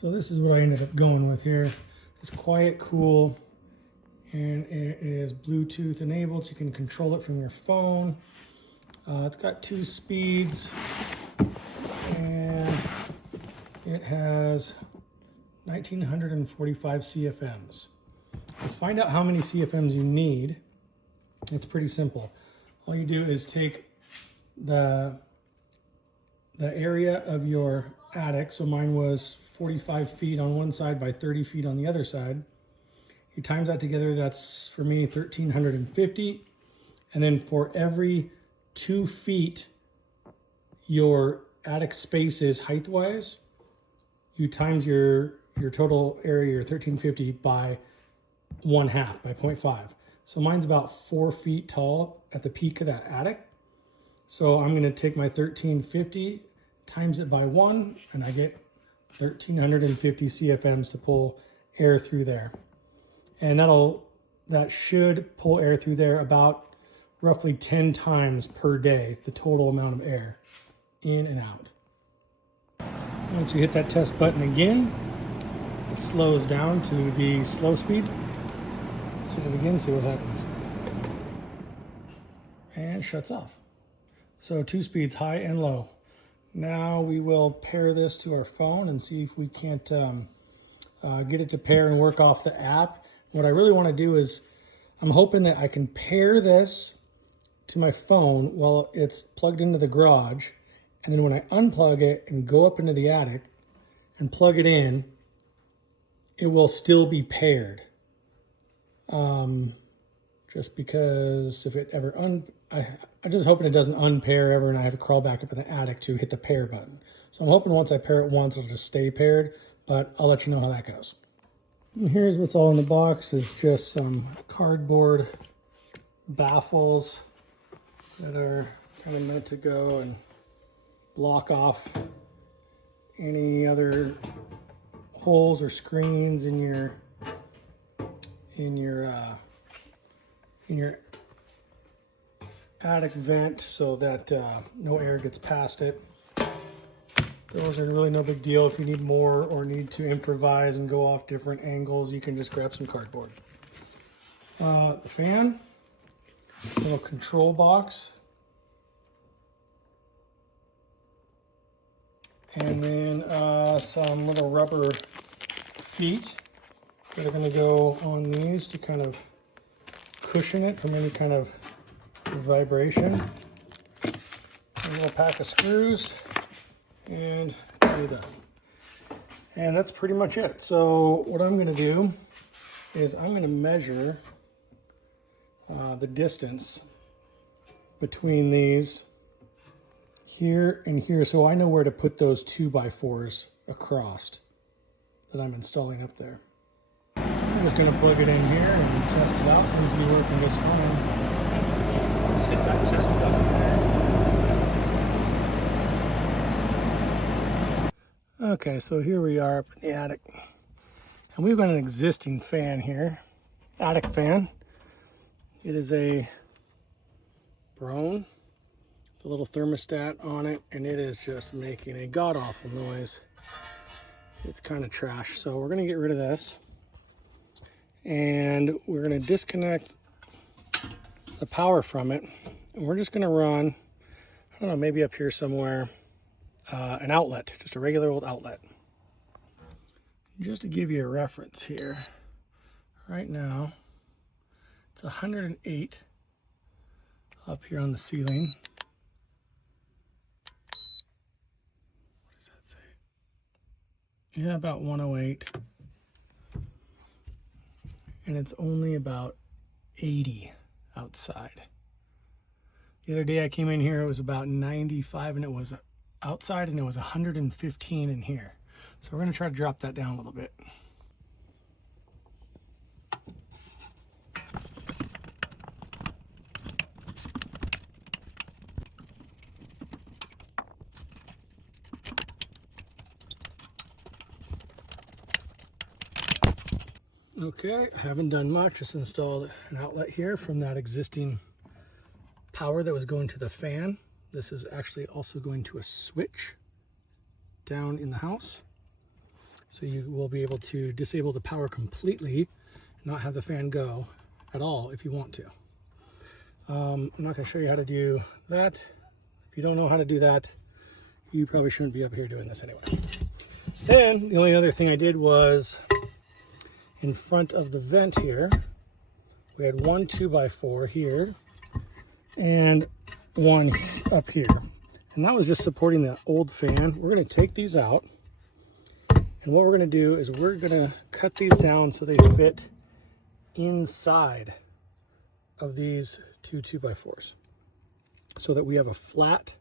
So this is what I ended up going with here. It's Quitecool, and it is Bluetooth enabled, so you can control it from your phone. It's got 2 speeds, and it has 1945 CFMs. To find out how many CFMs you need, it's pretty simple. All you do is take the area of your attic. So mine was 45 feet on one side by 30 feet on the other side. You times that together, that's for me 1,350. And then for every 2 feet your attic space is height-wise, you times your total area, your 1,350, by 1/2, by 0.5. So mine's about 4 feet tall at the peak of that attic. So I'm gonna take my 1,350, times it by 1, and I get 1,350 CFMs to pull air through there. And that should pull air through there about roughly 10 times per day, the total amount of air in and out. Once you hit that test button again, it slows down to the slow speed. Let's hit it again, see what happens. And shuts off. So 2 speeds, high and low. Now we will pair this to our phone and see if we can't get it to pair and work off the app. What I really want to do is, I'm hoping that I can pair this to my phone while it's plugged into the garage. And then when I unplug it and go up into the attic and plug it in, it will still be paired. Just because if it ever I'm just hoping it doesn't unpair ever and I have to crawl back up in the attic to hit the pair button. So I'm hoping once I pair it once, it'll just stay paired, but I'll let you know how that goes. And here's what's all in the box. Is just some cardboard baffles that are kind of meant to go and block off any other holes or screens in your attic vent, so that no air gets past it. Those are really no big deal. If you need more or need to improvise and go off different angles, you can just grab some cardboard. The fan, little control box, and then some little rubber feet that are going to go on these to kind of cushion it from any kind of vibration. A little pack of screws, and you're done. And that's pretty much it. So what I'm going to do is I'm going to measure the distance between these here and here, so I know where to put those 2x4s across that I'm installing up there. I'm just going to plug it in here and test it out. Seems to be working just fine. Just hit that test button there. Okay, so here we are up in the attic, and we've got an existing fan here, attic fan. It is a Brown, the little thermostat on it, and it is just making a god-awful noise. It's kind of trash, so we're going to get rid of this, and we're going to disconnect the power from it, and we're just going to run, I don't know, maybe up here somewhere, an outlet, just a regular old outlet. Just to give you a reference here, right now it's 108 up here on the ceiling. What does that say? Yeah, about 108. And it's only about 80 outside. The other day I came in here, it was about 95, and it was outside, and it was 115 in here. So we're going to try to drop that down a little bit. Okay, haven't done much, just installed an outlet here from that existing power that was going to the fan. This is actually also going to a switch down in the house. So you will be able to disable the power completely, not have the fan go at all if you want to. I'm not going to show you how to do that. If you don't know how to do that, you probably shouldn't be up here doing this anyway. Then the only other thing I did was in front of the vent here, we had one 2x4 here and one up here. And that was just supporting that old fan. We're going to take these out. And what we're going to do is we're going to cut these down so they fit inside of these two 2x4s, so that we have a flat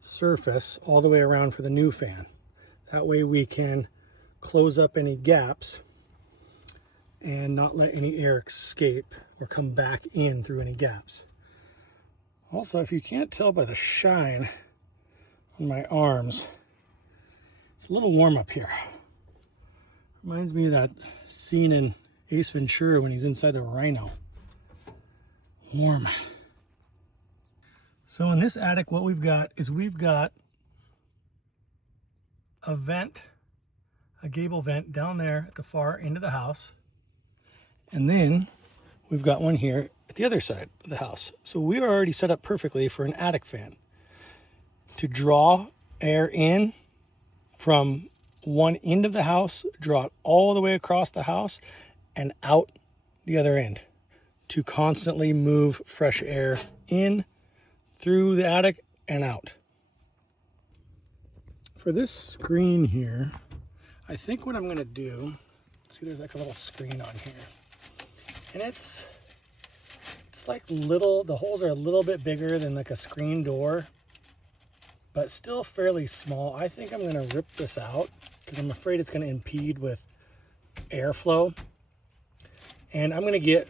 surface all the way around for the new fan. That way we can close up any gaps and not let any air escape or come back in through any gaps. Also, if you can't tell by the shine on my arms, it's a little warm up here. Reminds me of that scene in Ace Ventura when he's inside the rhino. Warm. So in this attic, what we've got is we've got a vent, a gable vent down there at the far end of the house. And then we've got one here at the other side of the house. So we are already set up perfectly for an attic fan to draw air in from one end of the house, draw it all the way across the house and out the other end to constantly move fresh air in through the attic and out. For this screen here, I think what I'm going to do, see there's like a little screen on here. And it's like little, the holes are a little bit bigger than like a screen door, but still fairly small. I think I'm going to rip this out because I'm afraid it's going to impede with airflow. And I'm going to get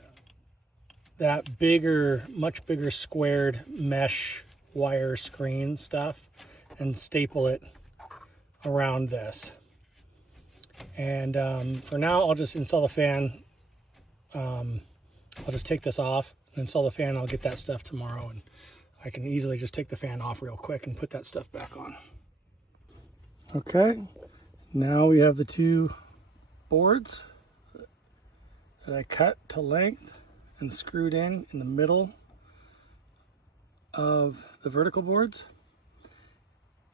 that bigger, much bigger squared mesh wire screen stuff and staple it around this. And for now, I'll just install the fan. I'll just take this off and install the fan. I'll get that stuff tomorrow, and I can easily just take the fan off real quick and put that stuff back on. Okay, now we have the two boards that I cut to length and screwed in the middle of the vertical boards.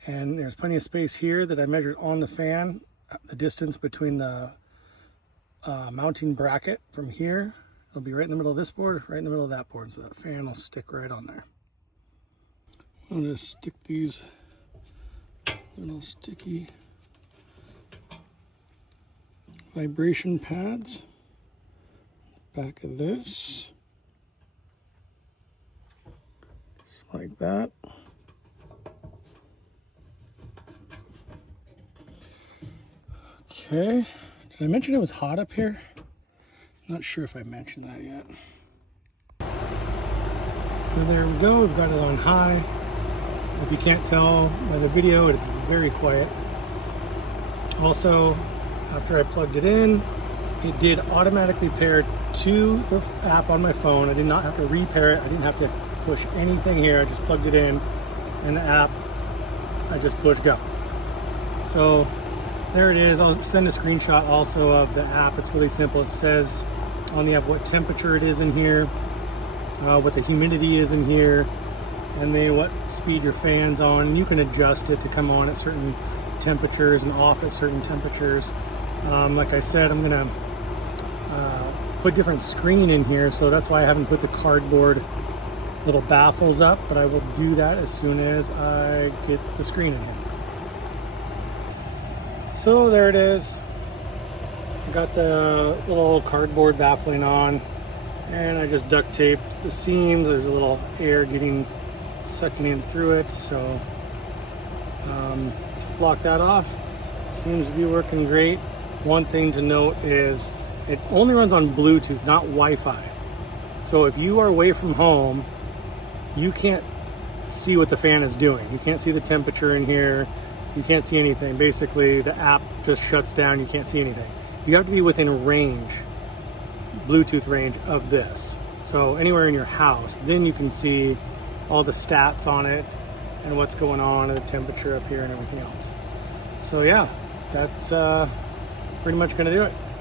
And there's plenty of space here that I measured on the fan, the distance between the mounting bracket from here. It'll be right in the middle of this board, right in the middle of that board, so that fan will stick right on there. I'm going to stick these little sticky vibration pads back of this, just like that. Okay, did I mention it was hot up here? Not sure if I mentioned that yet. So there we go, we've got it on high. If you can't tell by the video, it's very quiet. Also, after I plugged it in, it did automatically pair to the app on my phone. I did not have to repair it. I didn't have to push anything here. I just plugged it in, and the app, I just push go. So there it is. I'll send a screenshot also of the app. It's really simple. It says on the app what temperature it is in here, what the humidity is in here, and then what speed your fan's on. And you can adjust it to come on at certain temperatures and off at certain temperatures. Like I said, I'm gonna put different screen in here, so that's why I haven't put the cardboard little baffles up, but I will do that as soon as I get the screen in here. So there it is. I got the little cardboard baffling on, and I just duct taped the seams. There's a little air sucking in through it, so just block that off. Seems to be working great. One thing to note is it only runs on Bluetooth, not Wi-Fi. So if you are away from home, you can't see what the fan is doing. You can't see the temperature in here. You can't see anything. Basically, the app just shuts down. You can't see anything. You have to be within range, Bluetooth range of this. So anywhere in your house, then you can see all the stats on it and what's going on and the temperature up here and everything else. So yeah, that's pretty much going to do it.